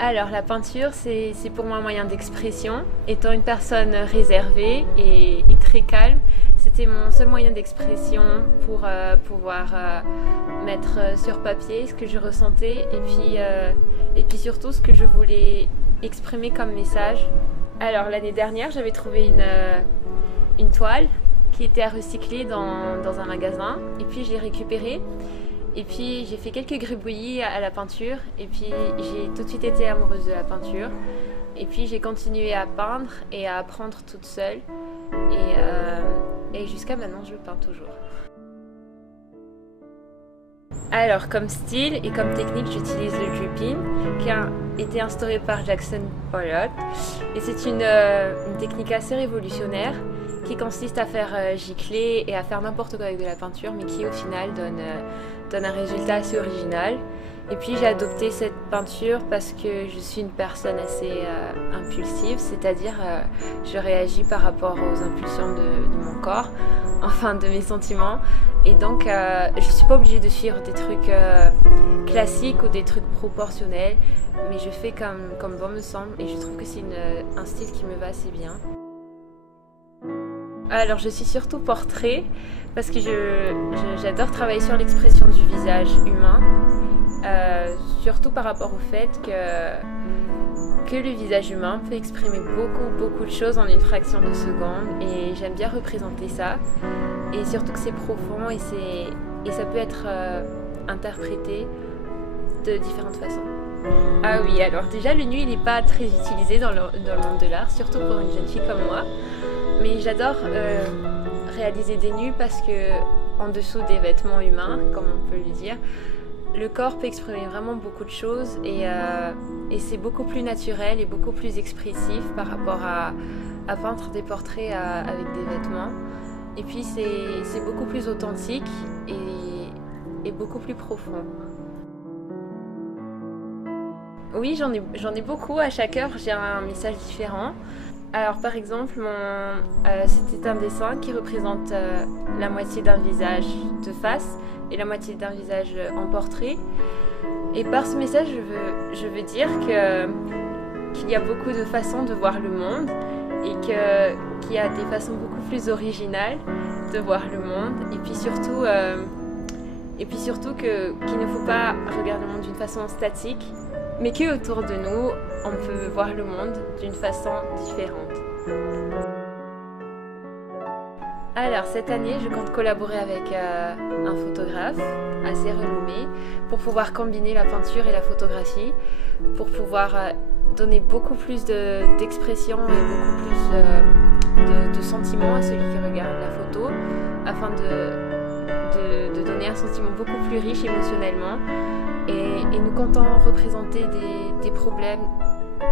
Alors la peinture, c'est pour moi un moyen d'expression. Étant une personne réservée et très calme, c'était mon seul moyen d'expression pour pouvoir mettre sur papier ce que je ressentais et puis surtout ce que je voulais exprimer comme message. Alors l'année dernière, j'avais trouvé une toile qui était à recycler dans un magasin et puis je l'ai récupérée. Et puis j'ai fait quelques gribouillis à la peinture et puis j'ai tout de suite été amoureuse de la peinture. Et puis j'ai continué à peindre et à apprendre toute seule. Et jusqu'à maintenant je peins toujours. Alors comme style et comme technique j'utilise le dripping qui a été instauré par Jackson Pollock. Et c'est une technique assez révolutionnaire qui consiste à faire gicler et à faire n'importe quoi avec de la peinture mais qui au final donne un résultat assez original. Et puis j'ai adopté cette peinture parce que je suis une personne assez impulsive, c'est-à-dire je réagis par rapport aux impulsions de mon corps, enfin de mes sentiments. Et donc je ne suis pas obligée de suivre des trucs classiques ou des trucs proportionnels, mais je fais comme bon me semble et je trouve que c'est un style qui me va assez bien. Alors je suis surtout portrait parce que j'adore travailler sur l'expression du visage humain, surtout par rapport au fait que le visage humain peut exprimer beaucoup de choses en une fraction de seconde et j'aime bien représenter ça et surtout que c'est profond et ça peut être interprété de différentes façons. Ah oui, alors déjà le nu il n'est pas très utilisé dans le monde de l'art, surtout pour une jeune fille comme moi. Mais j'adore réaliser des nus parce que en dessous des vêtements humains, comme on peut le dire, le corps peut exprimer vraiment beaucoup de choses et c'est beaucoup plus naturel et beaucoup plus expressif par rapport à peindre des portraits avec des vêtements. Et puis c'est beaucoup plus authentique et beaucoup plus profond. Oui, j'en ai beaucoup. À chaque heure, j'ai un message différent. Alors par exemple, c'était un dessin qui représente la moitié d'un visage de face et la moitié d'un visage en portrait. Et par ce message, je veux dire qu'il y a beaucoup de façons de voir le monde et qu'il y a des façons beaucoup plus originales de voir le monde. Et puis surtout qu'il ne faut pas regarder le monde d'une façon statique, mais qu'autour de nous, on peut voir le monde d'une façon différente. Alors cette année, je compte collaborer avec un photographe assez renommé pour pouvoir combiner la peinture et la photographie, pour pouvoir donner beaucoup plus d'expression et beaucoup plus de sentiments à celui qui regarde la photo, afin de donner un sentiment beaucoup plus riche émotionnellement. Et nous comptons représenter des problèmes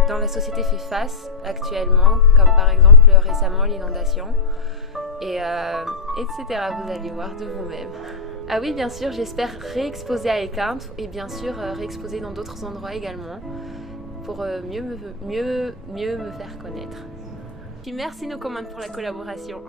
dont la société fait face actuellement, comme par exemple récemment l'inondation, etc. Vous allez voir de vous-même. Ah oui, bien sûr, j'espère réexposer à Équinte et bien sûr réexposer dans d'autres endroits également pour mieux me faire connaître. Puis merci nos commandes pour la collaboration.